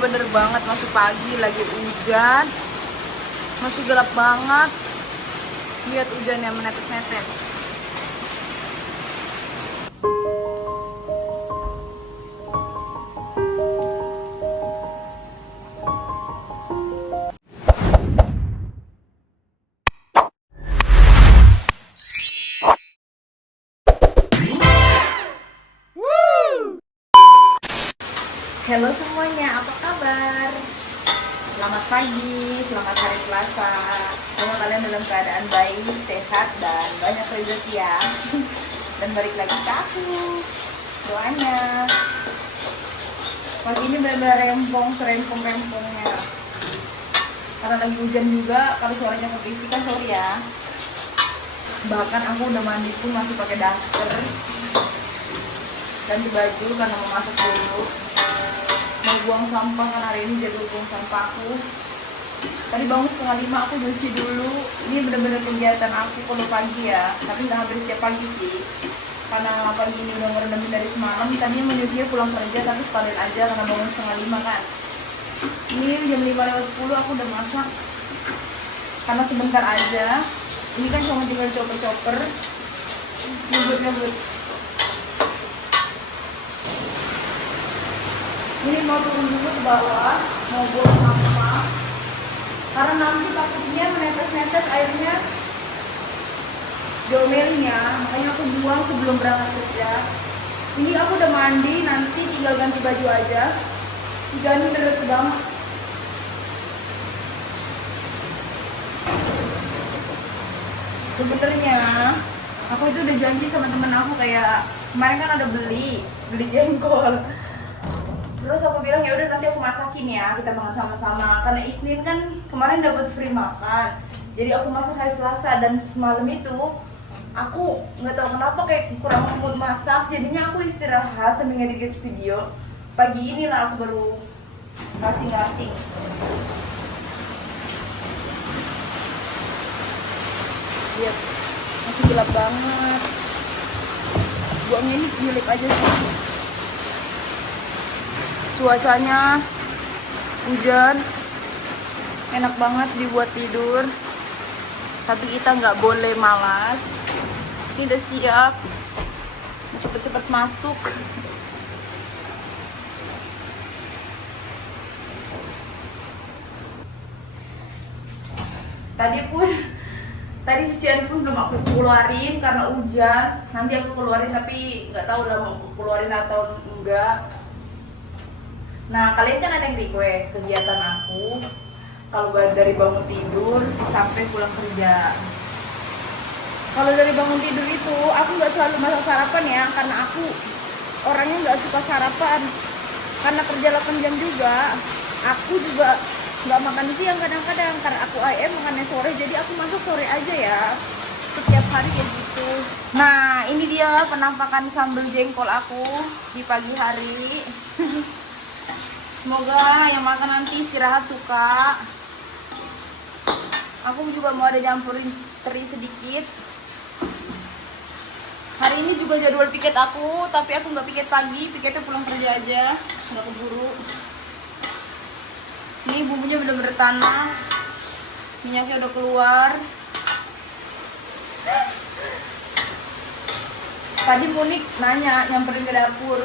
bener-bener banget, masih pagi, lagi hujan, masih gelap banget. Lihat hujannya menetes-netes. Halo semuanya, apa kabar? Selamat pagi, selamat hari Selasa. Semoga kalian dalam keadaan baik, sehat, dan banyak rezeki ya. Dan balik lagi ke aku. Doanya. Pagi ini benar-benar serempong-rempongnya. Karena lagi hujan juga, kalau suaranya berisik kan sorry ya. Bahkan aku udah mandi pun masih pakai daster. Ganti baju karena mau masak dulu. Mau buang sampah kan hari ini jadi buang sampah aku. Tadi bangun 4:30 aku cuci dulu. Ini bener-bener kegiatan aku kalau pagi ya, tapi nggak hampir setiap pagi sih. Karena pagi ini udah ngerendamin dari semalam. Tadinya mau nyucinya pulang kerja tapi sekalian aja karena bangun 4:30 kan. Ini jam 5:10 aku udah masak. Karena sebentar aja. Ini kan cuma tinggal coper-coper. Ngebut-ngebut. Ini mau turun dulu ke bawah, mau buang sampah. Karena nanti takutnya menetes-netes airnya diomelnya, makanya aku buang sebelum berangkat kerja. Ini aku udah mandi, nanti tinggal ganti baju aja. Hujannya deras banget. Sebenarnya aku itu udah janji sama temen aku kayak kemarin kan ada beli jengkol. Terus aku bilang ya udah nanti aku masakin ya, kita makan sama-sama. Karena Isnin kan kemarin dapat free makan. Jadi aku masak hari Selasa dan semalam itu aku nggak tahu kenapa kayak kurang mood masak. Jadinya aku istirahat sambil ngedit video. Pagi inilah aku baru ngasih-ngasih. Lihat, masih gelap banget. Buangnya ini nyelip aja sih. Cuacanya hujan, enak banget dibuat tidur. Tapi kita nggak boleh malas. Ini udah siap, cepet-cepet masuk. Tadi cucian pun belum aku keluarin karena hujan. Nanti aku keluarin tapi nggak tahu lah mau keluarin atau enggak. Nah, kalian kan ada yang request kegiatan aku kalau dari bangun tidur sampai pulang kerja. Kalau dari bangun tidur itu, aku nggak selalu masak sarapan ya, karena aku orangnya nggak suka sarapan. Karena kerja 8 jam juga, aku juga nggak makan siang kadang-kadang, karena aku AM makannya sore, jadi aku masak sore aja ya. Setiap hari kayak gitu. Nah, ini dia penampakan sambal jengkol aku di pagi hari. Semoga yang makan nanti istirahat suka. Aku juga mau ada campurin teri sedikit. Hari ini juga jadwal piket aku, tapi aku nggak piket pagi, piketnya pulang kerja aja, nggak keburu. Ini bumbunya bener-bener tanah, minyaknya udah keluar. Tadi Munik nanya, nyamperin ke dapur,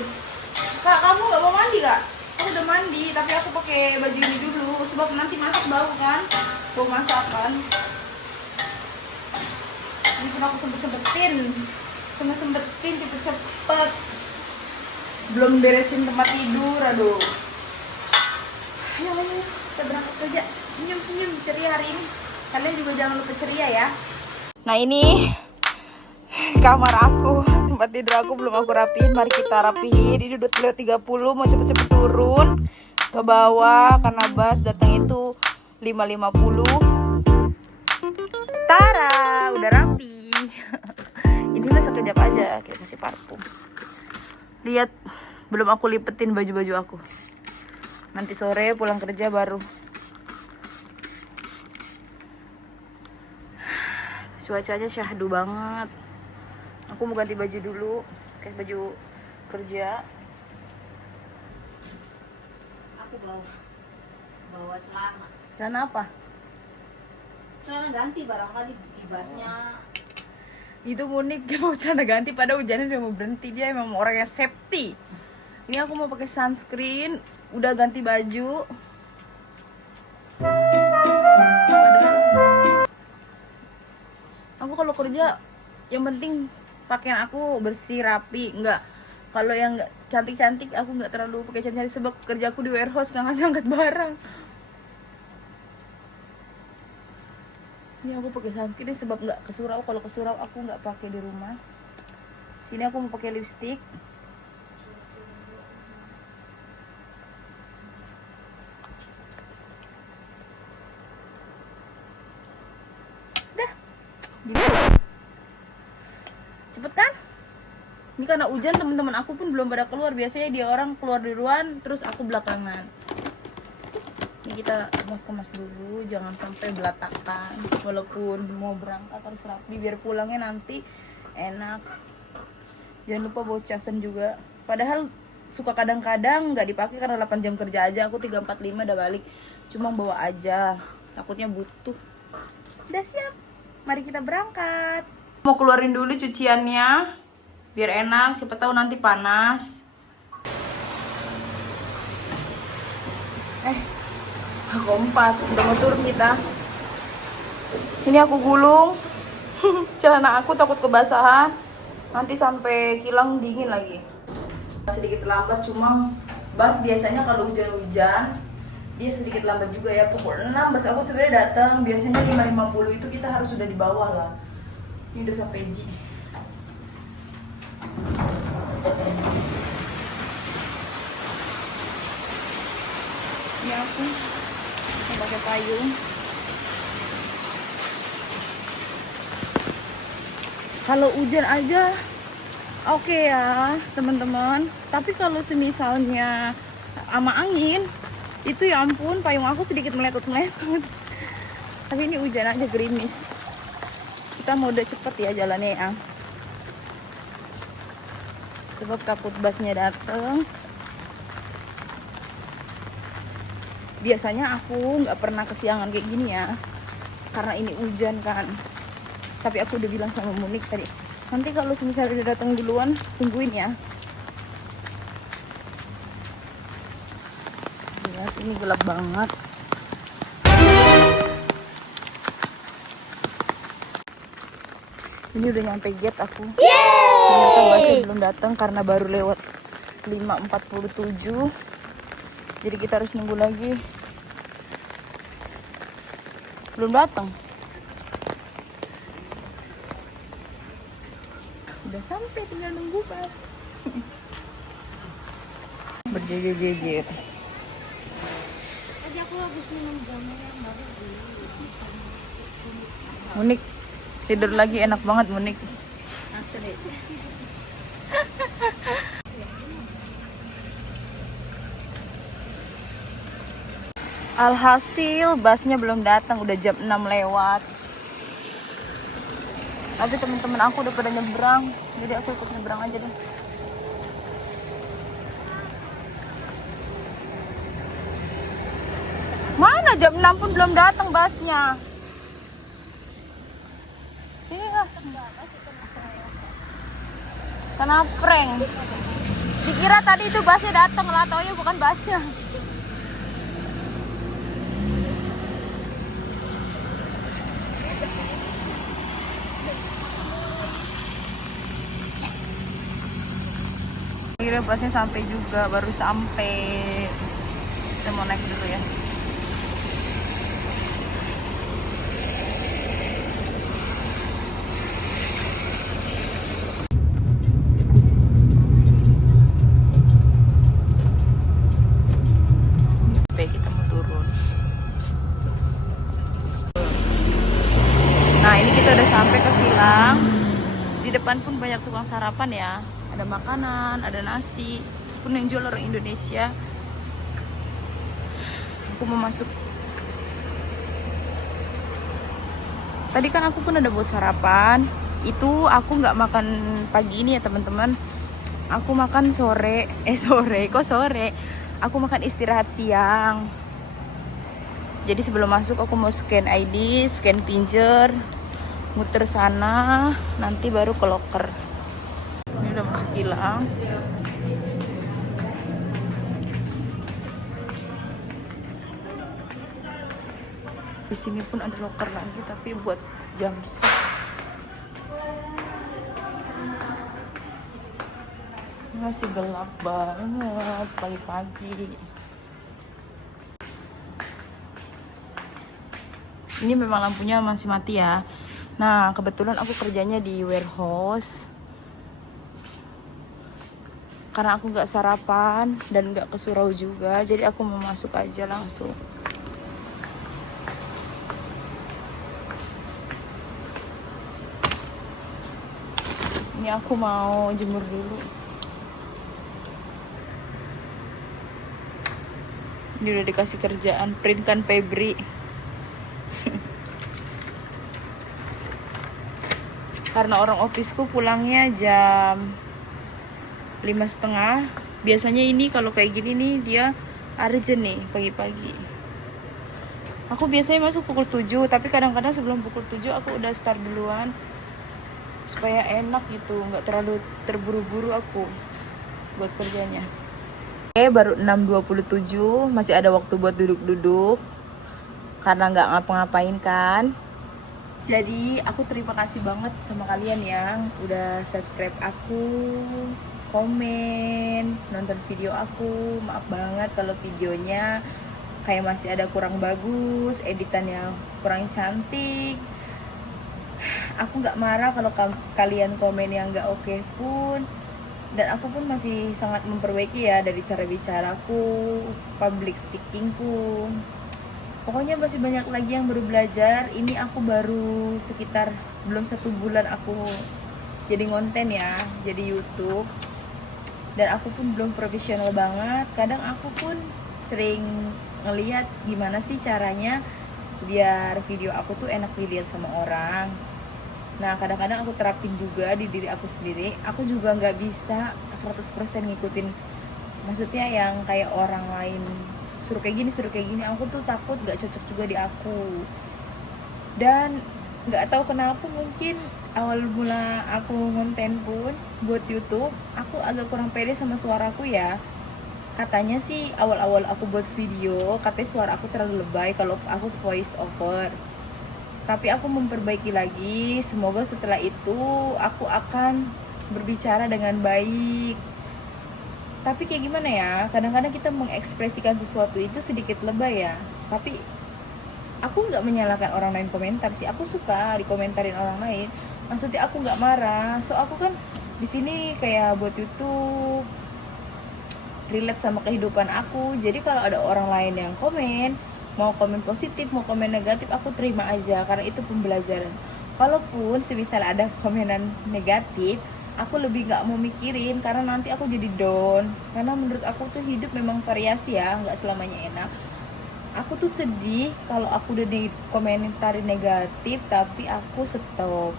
"Kak, kamu nggak mau mandi, Kak?" Aku udah mandi, tapi aku pakai baju ini dulu sebab nanti masak bau kan, bau masakan. Ini pun aku sempetin cepet-cepet. Belum beresin tempat tidur, aduh. Ayo, kita berangkat kerja. Senyum ceria hari ini. Kalian juga jangan lupa ceria ya. Nah, ini kamar aku, tempat tidur aku belum aku rapihin, mari kita rapihin. Ini udah 3:30, mau cepet-cepet turun ke bawah karena bus datang itu 5:50. Tara, udah rapi. Ini mah sekejap aja, kita kasih parfum. Lihat, belum aku lipetin baju-baju aku. Nanti sore pulang kerja baru. Cuacanya syahdu banget. Aku mau ganti baju dulu, kayak baju kerja. Aku bawa celana. Celana apa? Celana ganti barangkali di basnya. Itu unik, dia mau celana ganti pada hujannya udah mau berhenti. Dia emang orangnya safety. Ini aku mau pakai sunscreen, udah ganti baju. Padahal aku kalau kerja yang penting pakaian aku bersih rapi, enggak. Kalau yang enggak cantik-cantik aku enggak terlalu pakai cantik-cantik sebab kerja aku di warehouse ngangkat barang. Ini aku pakai sunscreen sebab nggak ke surau. Kalau ke surau aku nggak pakai di rumah. Sini aku mau pakai lipstick. Dah. Gitu. Cepet kan? Ini karena hujan teman-teman aku pun belum pada keluar. Biasanya dia orang keluar duluan, terus aku belakangan. Ini kita kemas-kemas dulu, jangan sampai belatakan. Walaupun mau berangkat harus rapi biar pulangnya nanti enak. Jangan lupa bawa casan juga. Padahal suka kadang-kadang nggak dipakai karena 8 jam kerja aja. Aku 3:45 udah balik. Cuma bawa aja, takutnya butuh. Udah siap, mari kita berangkat. Mau keluarin dulu cuciannya biar enak, siapa tahu nanti panas. Keempat, udah mau turun kita. Ini aku gulung celana aku, takut kebasahan nanti sampai kilang dingin lagi. Sedikit lambat, cuma bus biasanya kalau hujan-hujan dia sedikit lambat juga ya. Pukul 6 bus aku sebenarnya datang, biasanya 5:50 itu kita harus sudah di bawah lah. Ini udah sampai Ji. Ini aku pakai payung. Kalau hujan aja oke ya teman-teman, tapi kalau semisalnya sama angin itu ya ampun, payung aku sedikit meletot-meletot. Tapi ini hujan aja gerimis. Kita mode cepet ya jalannya ya, sebab takut busnya dateng. Biasanya aku nggak pernah kesiangan kayak gini ya, karena ini hujan kan. Tapi aku udah bilang sama Munik tadi, nanti kalau misalnya udah datang duluan, tungguin ya. Lihat ini gelap banget. Ini udah nyampe gate aku. Ternyata busnya belum datang karena baru lewat 5:47. Jadi kita harus nunggu lagi. Belum datang. Udah sampai, tinggal nunggu bus. Berjejer-jejer. Tadi aku habis minum jamu yang baru. Munik tidur lagi, enak banget Munik. Asli. Alhasil busnya belum datang, udah jam 6 lewat. Tapi teman-teman aku udah pada nyebrang, jadi aku ikut nyebrang aja deh. Mana jam 6 pun belum datang busnya. Sini lah. Kena prank. Dikira tadi itu busnya datang, lah taunya bukan busnya. Akhirnya busnya sampai juga, baru sampai. Kita mau naik dulu ya. Oke, kita mau turun. Nah, ini kita udah sampai ke kilang. Di depan pun banyak tukang sarapan ya. Ada makanan, ada nasi, pun yang jual orang Indonesia. Aku mau masuk. Tadi kan aku pun ada buat sarapan. Itu aku nggak makan pagi ini ya teman-teman. Aku makan sore. Sore, kok sore? aku makan istirahat siang. Jadi sebelum masuk aku mau scan ID, scan pinjer, muter sana, nanti baru ke locker. Ini udah masuk kilang. Di sini pun ada locker lagi tapi buat jumpsuit. Masih gelap banget pagi-pagi. Ini memang lampunya masih mati ya. Nah, kebetulan aku kerjanya di warehouse. Karena aku nggak sarapan dan nggak ke surau juga, jadi aku mau masuk aja langsung. Ini aku mau jemur dulu. Ini udah dikasih kerjaan, printkan Febri. Karena orang officeku pulangnya jam 5:30. Biasanya ini kalau kayak gini nih dia urgent nih pagi-pagi. Aku biasanya masuk pukul 7, tapi kadang-kadang sebelum pukul 7 aku udah start duluan. Supaya enak gitu, nggak terlalu terburu-buru aku buat kerjanya. Oke, baru 6.27, masih ada waktu buat duduk-duduk. Karena nggak ngapa-ngapain kan. Jadi aku terima kasih banget sama kalian yang udah subscribe aku, komen, nonton video aku. Maaf banget kalau videonya kayak masih ada kurang bagus, editannya kurang cantik. Aku nggak marah kalau kalian komen yang nggak oke pun, dan aku pun masih sangat memperbaiki ya dari cara bicaraku, public speakingku. Pokoknya masih banyak lagi yang baru belajar. Ini aku baru sekitar belum 1 bulan aku jadi konten ya, jadi YouTube. Dan aku pun belum profesional banget. Kadang aku pun sering ngelihat gimana sih caranya biar video aku tuh enak dilihat sama orang. Nah, kadang-kadang aku terapin juga di diri aku sendiri. Aku juga nggak bisa 100% ngikutin, maksudnya yang kayak orang lain suruh kayak gini. Aku tuh takut nggak cocok juga di aku. Dan nggak tahu kenapa, mungkin awal mula aku konten pun buat YouTube, aku agak kurang pede sama suaraku ya. Katanya sih awal-awal aku buat video, katanya suara aku terlalu lebay kalau aku voice over. Tapi aku memperbaiki lagi. Semoga setelah itu aku akan berbicara dengan baik. Tapi kayak gimana ya, kadang-kadang kita mengekspresikan sesuatu itu sedikit lebay ya. Tapi aku nggak menyalahkan orang lain komentar sih. Aku suka dikomentarin orang lain. Maksudnya aku nggak marah. So aku kan di sini kayak buat YouTube, relate sama kehidupan aku. Jadi kalau ada orang lain yang komen, mau komen positif, mau komen negatif, aku terima aja karena itu pembelajaran. Kalaupun semisal ada komenan negatif, aku lebih nggak mau mikirin karena nanti aku jadi down. Karena menurut aku tuh hidup memang variasi ya, nggak selamanya enak. Aku tuh sedih kalau aku udah dikomentarin negatif tapi aku stop.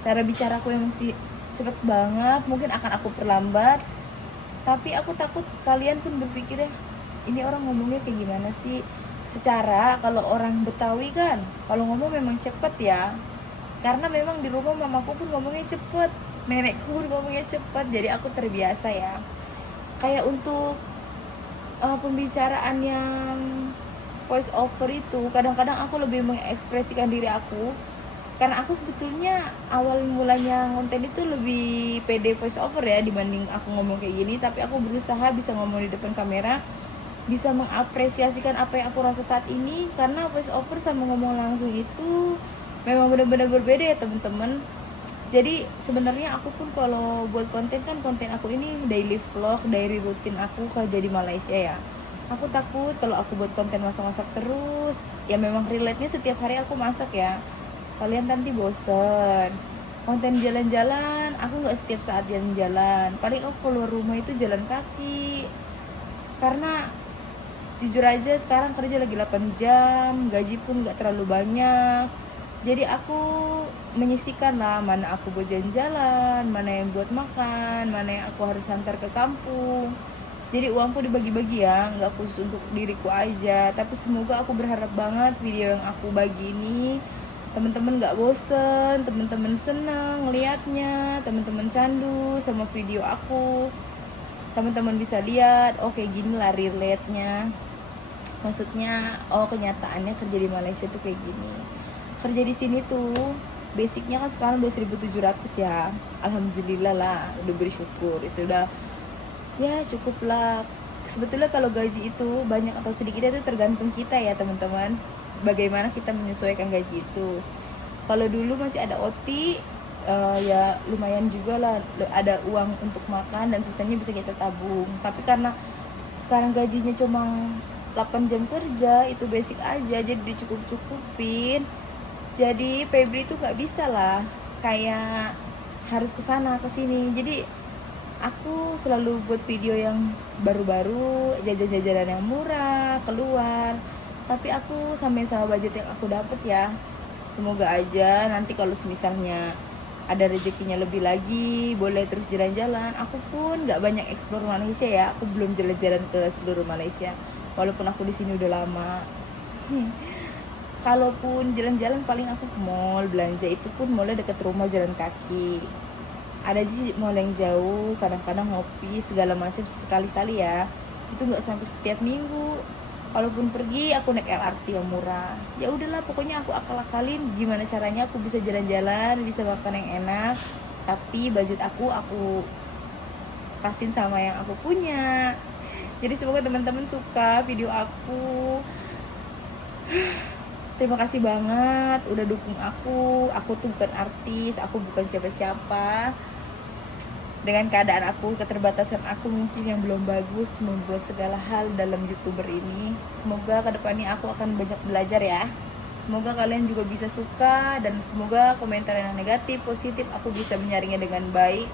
Cara bicara aku yang masih cepet banget, mungkin akan aku perlambat. Tapi aku takut kalian pun berpikirnya, ini orang ngomongnya kayak gimana sih? Secara kalau orang Betawi kan, kalau ngomong memang cepet ya. Karena memang di rumah mamaku pun ngomongnya cepet, nenekku pun ngomongnya cepet, jadi aku terbiasa ya. Kayak untuk pembicaraan yang voice over itu, kadang-kadang aku lebih mengekspresikan diri aku. Karena aku sebetulnya awal mulanya konten itu lebih pede voice over ya dibanding aku ngomong kayak gini. Tapi aku berusaha bisa ngomong di depan kamera, bisa mengapresiasikan apa yang aku rasa saat ini. Karena voice over sama ngomong langsung itu memang benar-benar berbeda ya teman-teman. Jadi sebenarnya aku pun kalau buat konten kan, konten aku ini daily vlog, diary rutin aku kerja di Malaysia ya. Aku takut kalau aku buat konten masak-masak terus, ya memang relate-nya setiap hari aku masak ya, kalian nanti bosen. Konten jalan-jalan, aku nggak setiap saat jalan-jalan, paling aku keluar rumah itu jalan kaki. Karena jujur aja sekarang kerja lagi 8 jam, gaji pun nggak terlalu banyak. Jadi aku menyisihkan lah mana aku buat jalan-jalan, mana yang buat makan, mana yang aku harus antar ke kampung. Jadi uangku dibagi-bagi ya, nggak khusus untuk diriku aja. Tapi semoga aku berharap banget video yang aku bagi ini teman-teman nggak bosen, teman-teman seneng ngeliatnya, teman-teman candu sama video aku. Teman-teman bisa lihat, oh kayak gini lah relate-nya. Maksudnya, oh kenyataannya kerja di Malaysia tuh kayak gini. Kerja di sini tuh basicnya kan sekarang udah 1.700 ya. Alhamdulillah lah, udah bersyukur. Itu udah ya cukup lah. Sebetulnya kalau gaji itu banyak atau sedikitnya itu tergantung kita ya teman-teman, bagaimana kita menyesuaikan gaji itu. Kalau dulu masih ada OT, ya lumayan juga lah, ada uang untuk makan dan sisanya bisa kita tabung. Tapi karena sekarang gajinya cuma 8 jam kerja, itu basic aja, jadi dicukup-cukupin. Jadi Febri itu nggak bisa lah kayak harus kesana kesini. Jadi aku selalu buat video yang baru-baru, jajan-jajanan yang murah, keluar. Tapi aku samain sama budget yang aku dapat ya. Semoga aja nanti kalau misalnya ada rezekinya lebih lagi, boleh terus jalan-jalan. Aku pun nggak banyak eksplor Malaysia ya. Aku belum jalan-jalan ke seluruh Malaysia. Walaupun aku di sini udah lama. Kalaupun jalan-jalan paling aku ke mall belanja, itu pun mallnya deket rumah, jalan kaki. Ada sih mall yang jauh, kadang-kadang ngopi segala macam sekali-kali ya. Itu nggak sampai setiap minggu. Kalaupun pergi aku naik LRT yang murah. Ya udahlah, pokoknya aku akal-akalin gimana caranya aku bisa jalan-jalan, bisa makan yang enak. Tapi budget aku kasihin sama yang aku punya. Jadi semoga teman-teman suka video aku. Terima kasih banget udah dukung aku. Aku tuh bukan artis, aku bukan siapa-siapa. Dengan keadaan aku, keterbatasan aku mungkin yang belum bagus membuat segala hal dalam YouTuber ini. Semoga kedepannya aku akan banyak belajar ya. Semoga kalian juga bisa suka, dan semoga komentar yang negatif, positif aku bisa menyaringnya dengan baik,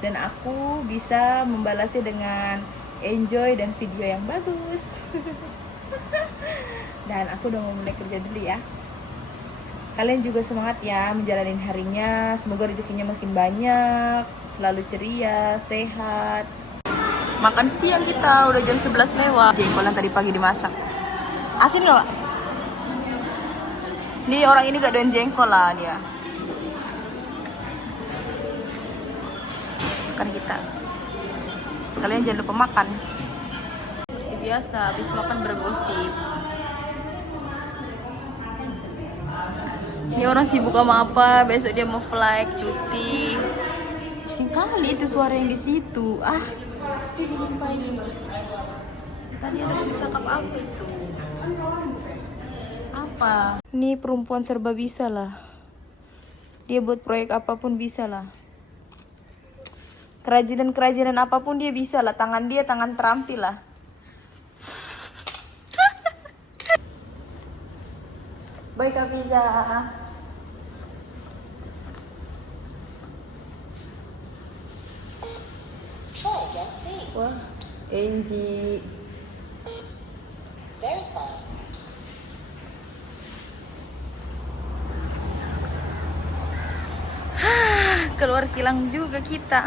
dan aku bisa membalasnya dengan enjoy dan video yang bagus. Dan aku udah mau mulai kerja dulu ya. Kalian juga semangat ya menjalani harinya. Semoga rezekinya makin banyak, selalu ceria, sehat. Makan siang kita, udah jam 11 lewat. Jengkol yang tadi pagi dimasak. Asin gak, Pak? Nih orang ini gak doyan jengkol lah dia. Makan kita. Kalian jangan lupa makan. Seperti biasa, habis makan bergosip. Ini orang sibuk sama apa? Besok dia mau flight, cuti. Pusing kali itu suara yang di situ. Tadi ada bercakap apa itu? Apa? Ini perempuan serba bisa lah. Dia buat proyek apapun bisa lah. Kerajinan apapun dia bisa lah. Tangan dia tangan terampil lah. Baik, Afiza. Wah, Angie. Keluar kilang juga kita,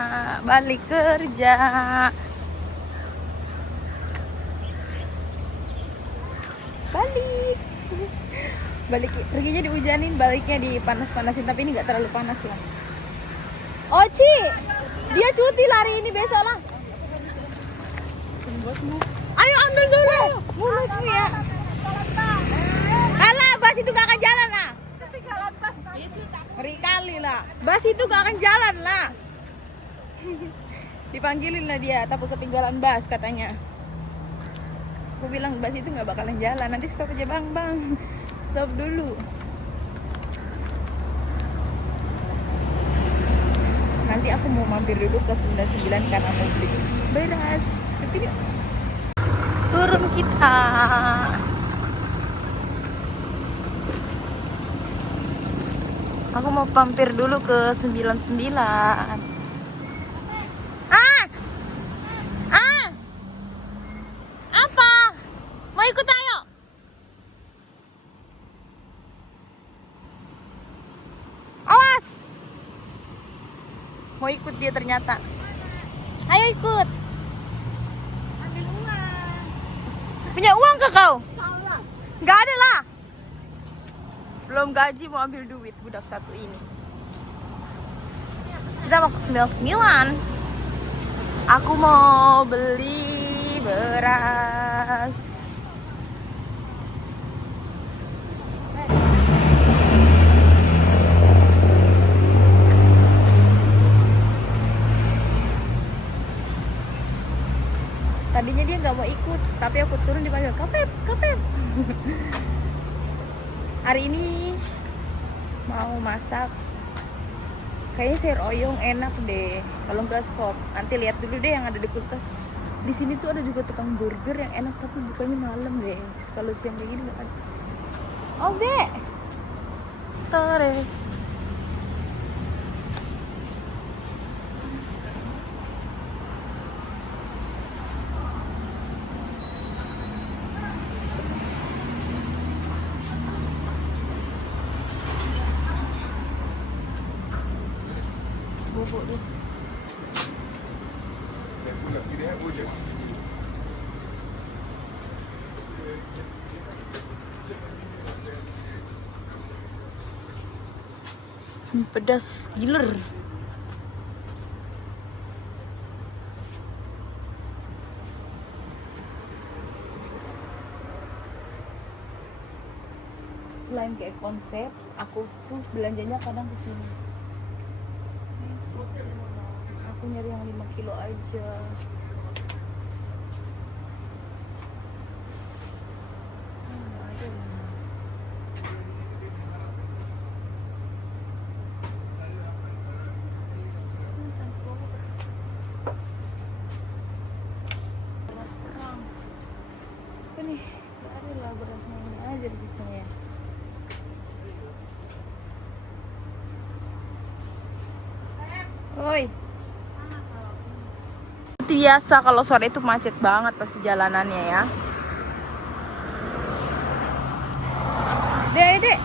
balik kerja. Balik perginya dihujanin, baliknya dipanas-panasin, tapi ini nggak terlalu panas lah. Oci, dia cuti lari ini besok lah. Ayo ambil dulu mulutmu ya. Alah, bas itu gak akan jalan lah. Ngeri kali lah, bas itu gak akan jalan lah. Dipanggilin lah dia, takut ketinggalan bas katanya. Aku bilang bas itu gak bakalan jalan, nanti stop aja bang. Stop dulu. Nanti aku mau mampir dulu ke 99 karena mau beli beras. Tapi dia turun kita. Aku mau mampir dulu ke 99. Apa? Mau ikut ayo? Awas. Mau ikut dia ternyata. Ayo ikut. Punya uang ke kau? Kalah. Nggak ada lah. Belum gaji mau ambil duit budak satu ini. Kita mau ke 99. Aku mau beli beras. Tadinya dia nggak mau ikut, tapi aku turun dipanggil Kapep, Kapep. Hari ini mau masak. Kayaknya sayur oyong enak deh. Kalau nggak sop, nanti lihat dulu deh yang ada di kulkas. Di sini tuh ada juga tukang burger yang enak tapi bukanya malam deh. Kalau siang kayak gini nggak ada. Oh deh, tore. Bubuk deh. Pedas giler. Selain kayak konsep, aku tuh belanjanya kadang kesini. Aku nyari yang 5 kilo aja. Ada. Beras perang. Apa nih? Gak ada lah berasnya, ini aja di sisanya. Oi. Seperti biasa kalau sore itu macet banget pasti jalanannya ya. Dek.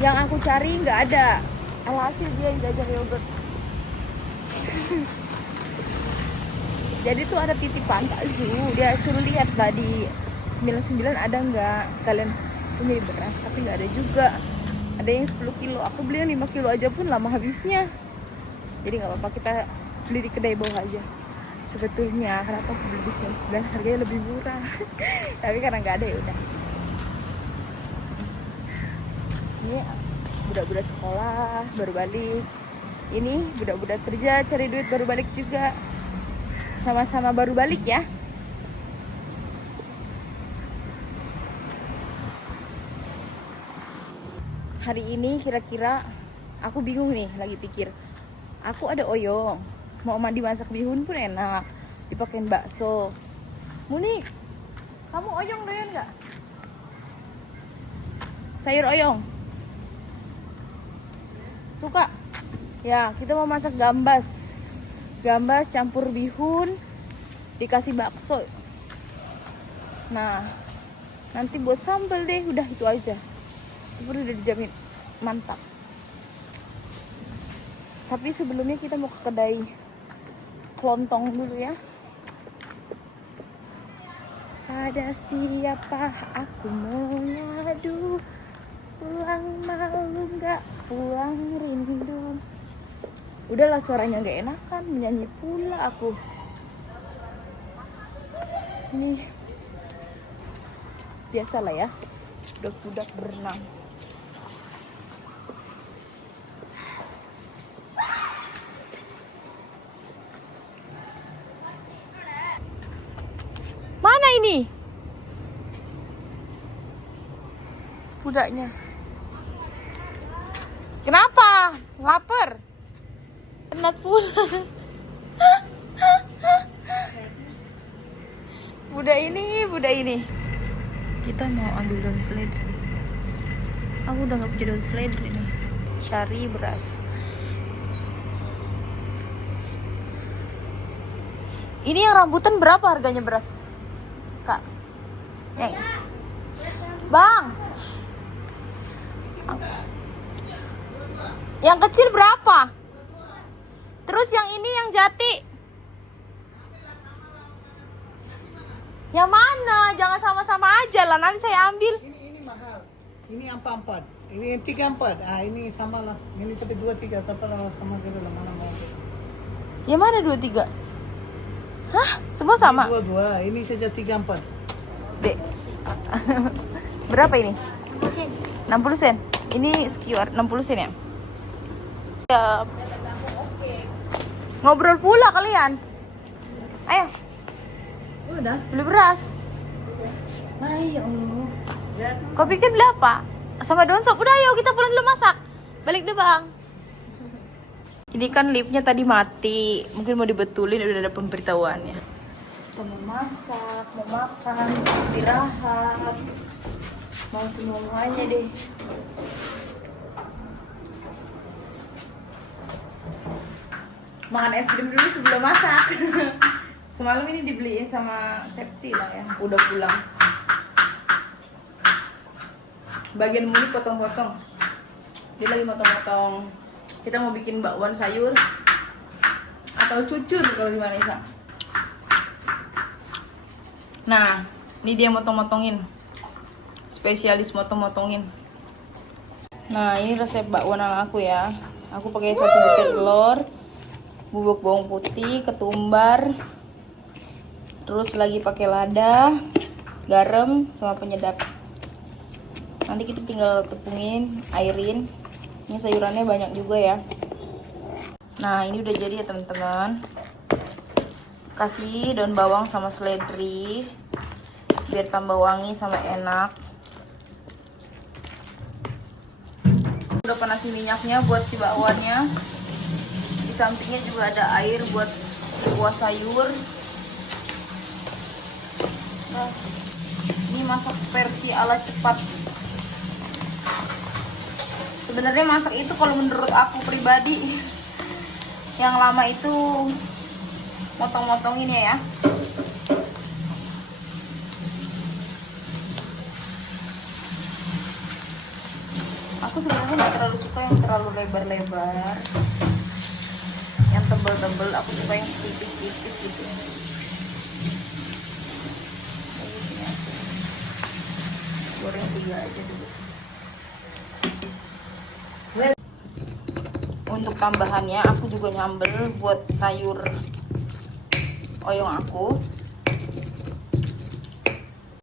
Yang aku cari nggak ada. Alhasil dia jajan yogurt. Jadi tuh ada titipan Pak Zu, dia suruh lihat lah di 99 ada nggak, sekalian punya beras, tapi nggak ada juga. Ada yang 10 kilo, aku beli yang 5 kilo aja pun lama habisnya. Jadi nggak apa-apa, kita beli di kedai bawah aja. Sebetulnya kenapa aku beli di 99, harganya lebih murah. Tapi karena nggak ada ya udah. Ini budak-budak sekolah baru balik. Ini budak-budak kerja cari duit baru balik juga. Sama-sama baru balik ya. Hari ini kira-kira aku bingung nih, lagi pikir. Aku ada oyong, mau mandi masak bihun pun enak, dipakein bakso. Muni, kamu oyong doyan nggak? Sayur oyong? Suka? Ya, kita mau masak gambas. Gambas campur bihun dikasih bakso. Nah, nanti buat sambal deh, udah itu aja. Itu udah dijamin mantap. Tapi sebelumnya kita mau ke kedai kelontong dulu ya. Pada siapa aku mengadu, pulang malu nggak pulang rindu. Udahlah, suaranya gak enakan, menyanyi pula aku. Ini biasalah ya, budak-budak berenang. Mana ini? Budaknya. Kenapa? Lapar? Penat pula. Budak ini. Kita mau ambil daun seledri. Aku udah gak punya daun seledri nih. Cari beras. Ini yang rambutan berapa harganya beras? Kak? Bang! Yang kecil berapa? Terus yang ini yang jati? Yang mana? Jangan sama-sama aja lah, nanti saya ambil. Ini mahal. Ini 4-4. Ini 3-4. Ah, ini sama lah. Ini tapi 2-3 tapi lah sama gitu lah, mana mau. Yang mana 2-3? Hah? Semua sama? Ini 2-2. Ini saja 3-4. Dek. Berapa ini? 60 sen. 60 sen. Ini sekitar 60 sen ya? Siap. Ngobrol pula kalian. Ayo, Udah. beli beras. Ayo Allah. Kau pikir beli apa? Sama daun sop. Udah ayo kita pulang dulu masak. Balik deh bang. Ini kan liftnya tadi mati. Mungkin mau dibetulin, udah ada pemberitahuannya. Kita mau masak, mau makan, istirahat. Mau semuanya deh. Makan es krim dulu sebelum masak. Semalam ini dibeliin sama Septi lah ya, udah pulang. Bagian mulut potong-potong. Dia lagi motong-motong. Kita mau bikin bakwan sayur atau cucur kalau di Malaysia. Nah, ini dia motong-motongin. Spesialis motong-motongin. Nah, ini resep bakwan ala aku ya. Aku pakai 1 butir telur, bubuk bawang putih, ketumbar, terus lagi pakai lada, garam, sama penyedap. Nanti kita tinggal tepungin, airin. Ini sayurannya banyak juga ya. Nah, ini udah jadi ya teman-teman. Kasih daun bawang sama seledri biar tambah wangi sama enak. Udah panasin minyaknya buat si bakwannya. Di sampingnya juga ada air buat si kuah sayur. Nah, ini masak versi ala cepat. Sebenarnya masak itu kalau menurut aku pribadi, yang lama itu motong-motongin ya. Aku sebenarnya nggak terlalu suka yang terlalu lebar-lebar. Yang tebel-tebel, aku suka yang tipis-tipis gitu. Goreng 3 aja dulu. Untuk tambahannya aku juga nyambel buat sayur oyong aku.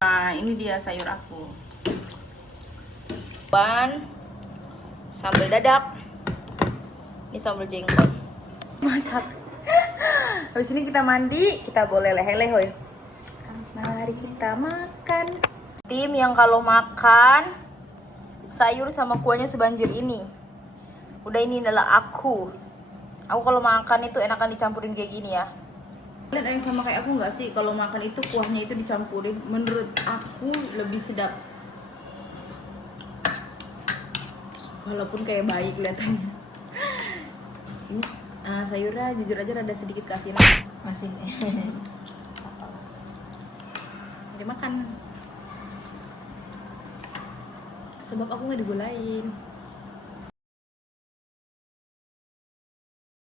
Nah, ini dia sayur aku. Ban, sambal dadak. Ini sambal jengkol. Masak. Habis ini kita mandi, kita boleh lehe-lehe. Mari kita makan. Tim yang kalau makan sayur sama kuahnya sebanjir ini. Udah, ini adalah aku. Aku kalau makan itu enakan dicampurin kayak gini ya. Kalian ada yang sama kayak aku nggak sih? Kalau makan itu kuahnya itu dicampurin. Menurut aku lebih sedap. Walaupun kayak baik kelihatannya. Ini sayurnya jujur aja rada sedikit kasihan. Masih. Mari makan. Sebab aku nggak digulain.